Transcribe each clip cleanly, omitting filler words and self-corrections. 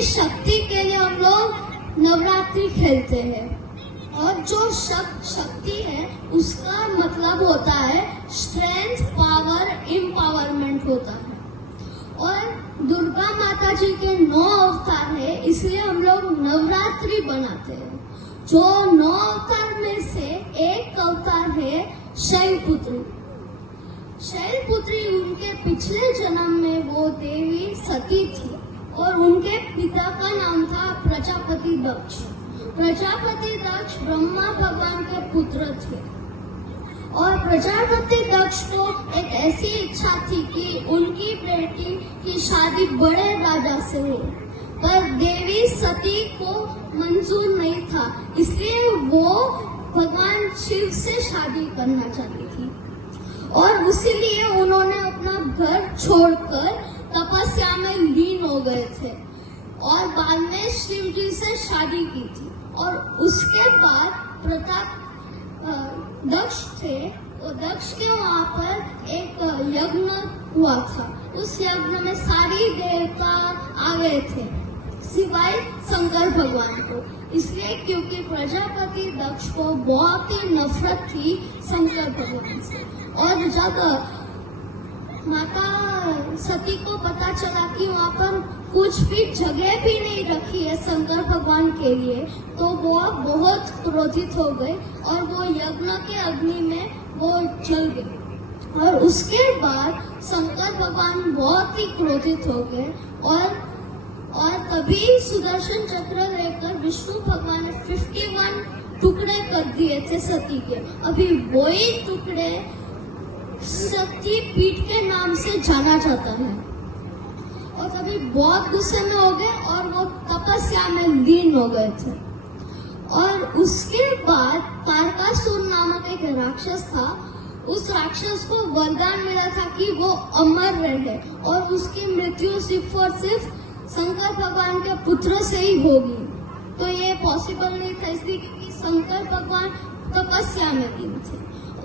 की शक्ति के लिए हम लोग नवरात्रि खेलते हैं। और जो शक्ति है उसका मतलब होता है स्ट्रेंथ, पावर, एम्पावरमेंट होता है। और दुर्गा माता जी के 9 अवतार है, इसलिए हम लोग नवरात्रि बनाते हैं। जो 9 अवतार में से एक अवतार है शैलपुत्री। शैलपुत्री उनके पिछले जन्म में वो देवी सती थी और उनके पिता का नाम था प्रजापति दक्ष। प्रजापति दक्ष ब्रह्मा भगवान के पुत्र थे और प्रजापति दक्ष को एक ऐसी इच्छा थी कि उनकी बेटी की शादी बड़े राजा से हो, पर देवी सती को मंजूर नहीं था, इसलिए वो भगवान शिव से शादी करना चाहती थी। और उसीलिए उन्होंने अपना घर छोड़कर तपस्या में लीन हो गए थे और बाद में शिव जी से शादी की थी। और उसके बाद प्रताप दक्ष थे, तो दक्ष के वहां पर एक यज्ञ हुआ था। उस यज्ञ में सारी देवता आ गए थे सिवाय शंकर भगवान को, इसलिए क्योंकि प्रजापति दक्ष को बहुत ही नफरत थी शंकर भगवान से। और जब माता सती को पता चला कि वहाँ पर कुछ भी जगह भी नहीं रखी है शंकर भगवान के लिए, तो वो बहुत क्रोधित हो गए और वो यज्ञ के अग्नि में वो जल गए। और उसके बाद शंकर भगवान बहुत ही क्रोधित हो गए और तभी सुदर्शन चक्र लेकर विष्णु भगवान ने 51 टुकड़े कर दिए थे सती के। अभी वही टुकड़े सती पीठ के नाम से जाना जाता है। और तभी बहुत गुस्से में हो गए और वो तपस्या में लीन हो गए थे। और उसके बाद तारकासुर नामक एक राक्षस था, उस राक्षस को वरदान मिला था कि वो अमर रहे और उसकी मृत्यु सिर्फ और सिर्फ शंकर भगवान के पुत्र से ही होगी। तो ये पॉसिबल नहीं था, इसलिए क्योंकि शंकर भगवान तपस्या में लीन थे।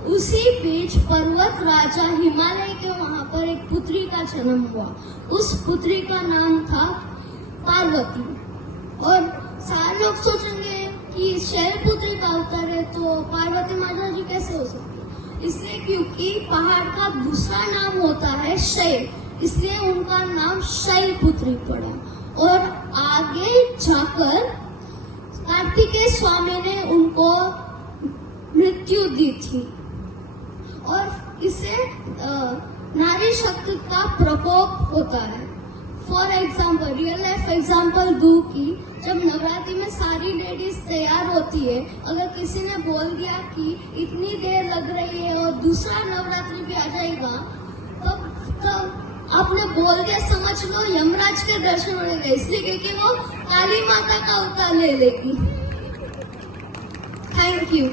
उसी बीच पर्वत राजा हिमालय के वहां पर एक पुत्री का जन्म हुआ। उस पुत्री का नाम था पार्वती। और सारे लोग सोचेंगे कि शैलपुत्री का अवतार है तो पार्वती माता जी कैसे हो सकती है, इसलिए क्योंकि पहाड़ का दूसरा नाम होता है शैल, इसलिए उनका नाम शैलपुत्री पड़ा। और आगे जाकर कार्तिकेय स्वामी ने उनको मृत्यु दी थी। और इसे नारी शक्ति का प्रकोप होता है। For example, real life example दूं कि जब नवरात्रि में सारी लेडीज तैयार होती है, अगर किसी ने बोल दिया कि इतनी देर लग रही है और दूसरा नवरात्रि भी आ जाएगा, तब आपने बोल दिया, समझ लो यमराज के दर्शन होने गए, इसलिए क्योंकि वो काली माता का अवतार ले लेगी। Thank you.